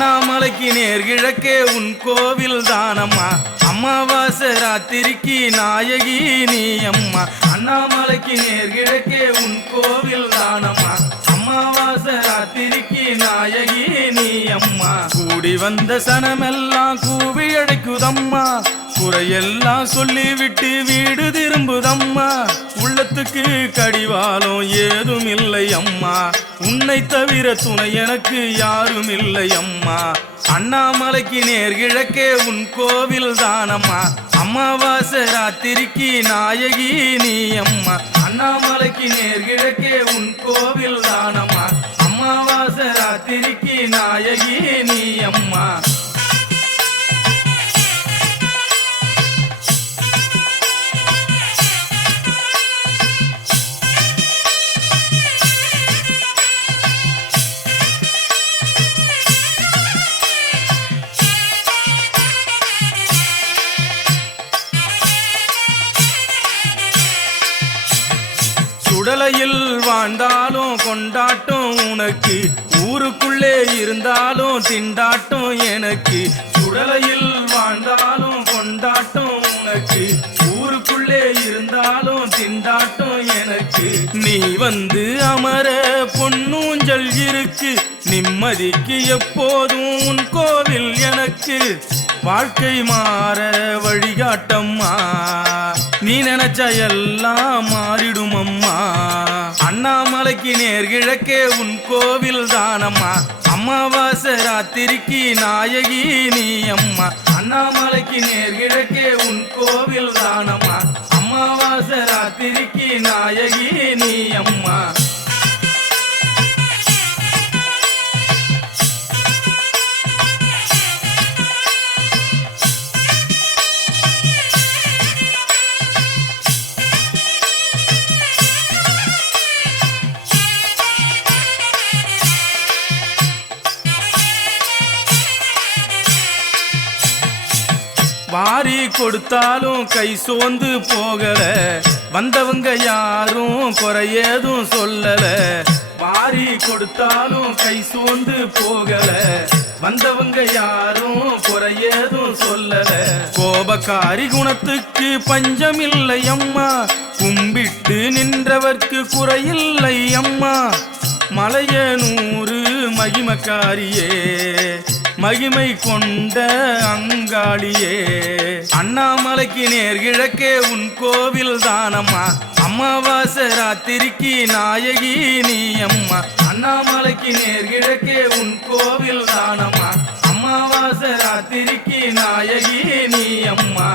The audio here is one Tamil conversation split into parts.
அண்ணாமலைக்கு நேர்கிழக்கே உன் கோவில் தானம்மா. அம்மாவாச ராத்திரிக்கு நாயகி நீ அம்மா அண்ணாமலைக்கு நேர்கிழக்கே உன் கோவில் தானம்மா. அம்மாவாச ராத்திரிக்கு நாயகி நீ அம்மா. கூடி வந்த சனமெல்லாம் கூவி அழைக்குதம்மா குறையெல்லாம் சொல்லிவிட்டு வீடு திரும்புதம்மா. உள்ளத்துக்கு கடிவாலம் ஏதும் இல்லை அம்மா உன்னை தவிர துணை எனக்கு யாரும் இல்லை அம்மா அண்ணாமலைக்கு நேர்கிழக்கே உன் கோவில் தானம்மா. அமாவாசை ராத்திரிக்கு நாயகி நீ அம்மா அண்ணாமலைக்கு நேர்கிழக்கே உடலையில் வாழ்ந்தாலும் கொண்டாட்டும் உனக்கு. ஊருக்குள்ளே இருந்தாலும் திண்டாட்டும் எனக்கு. சுடலையில் வாழ்ந்தாலும் கொண்டாட்டம் உனக்கு. ஊருக்குள்ளே இருந்தாலும் திண்டாட்டும் எனக்கு. நீ வந்து அமர பொன்னூஞ்சல் இருக்கு. நிம்மதிக்கு எப்போதும் உன் கோவில் எனக்கு. வாழ்க்கை மாற வழிகாட்டம்மா. நீ நினைச்ச எல்லாம் மாறிடும் அம்மா நாளைக்கு நேர்கிழக்கே உன் கோவில் தானம்மா. அமாவாசை ராத்திரிக்கு நாயகி நீ அம்மா அண்ணாமலைக்கு நேர்கிழக்கே உன் கோவில் தானம்மா. அமாவாசை ராத்திரிக்கு நாயகி வாரி கொடுத்தாலும் கை சோர்ந்து போகல. வந்தவங்க யாரும் குறையேதும் சொல்லல. வாரி கொடுத்தாலும் கை சோர்ந்து போகல. வந்தவங்க யாரும் குறையேதும் சொல்லல. கோபக்காரி குணத்துக்கு பஞ்சமில்லை அம்மா. கும்பிட்டு நின்றவர்க்கு குறையில்லை அம்மா. மலையனூறு மகிமக்காரியே. மகிமை கொண்ட அங்காளியே. அண்ணாமலைக்கு நேர்கிழக்கே உன் கோவில் தானம்மா. அமாவாசை ராத்திரிக்கு நாயகி நீ அம்மா அண்ணாமலைக்கு நேர்கிழக்கே உன் கோவில் தானம்மா. அமாவாசை ராத்திரிக்கு நாயகி நீ அம்மா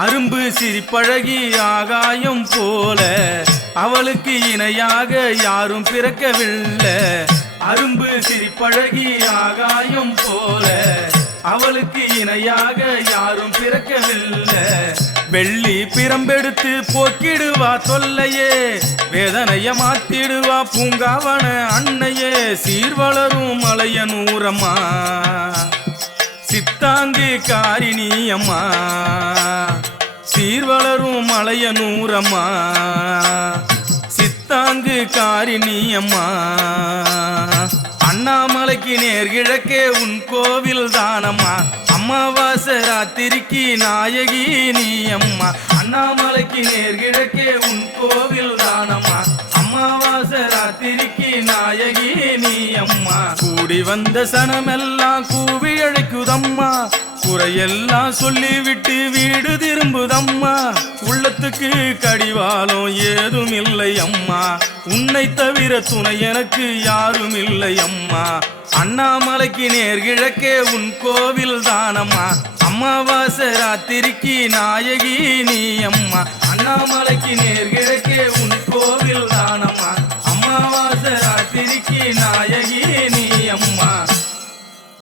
அரும்பு சிரிப்பழகி ஆகாயம் போல அவளுக்கு இணையாக யாரும் பிறக்கவில்லை. அரும்பு சிரிப்பழகி ஆகாயம் போல அவளுக்கு இணையாக யாரும் பிறக்கவில்லை. வெள்ளி பிரம்பெடுத்து போக்கிடுவா தொல்லையே வேதனைய மாத்திடுவா பூங்காவன அன்னையே சீர்வளரும் மலையனூரம்மா சித்தாங்கு காரிணி சீர்வளரும் மலைய நூறம்மா சித்தாங்கு காரிணி அம்மா அண்ணாமலைக்கு நேர்கிழக்கே உன் கோவில் தானம்மா. அம்மாவாச ராத்திரிக்கு நாயகி நீ அம்மா அண்ணாமலைக்கு நேர்கிழக்கே உன் கோவில் தானம்மா. அம்மாவாச ராத்திரிக்கு நாயகி நீ அம்மா கூடி வந்த சனமெல்லாம் கூவி அழைக்குதம்மா. குறையெல்லாம் சொல்லிவிட்டு வீடு திரும்புதம்மா. உள்ளத்துக்கு கடிவாளம் ஏதும் இல்லை அம்மா உன்னை தவிர துணை எனக்கு யாரும் இல்லை அம்மா அண்ணாமலைக்கு நேர்கிழக்கே உன் கோவில் தானம்மா. அம்மாவாச ராத்திரிக்கு நாயகி நீ அம்மா அண்ணாமலைக்கு நேர்கிழக்கே உன் கோவில் தானம்மா. அம்மாவாச ராத்திரிக்கு நாயகி நீ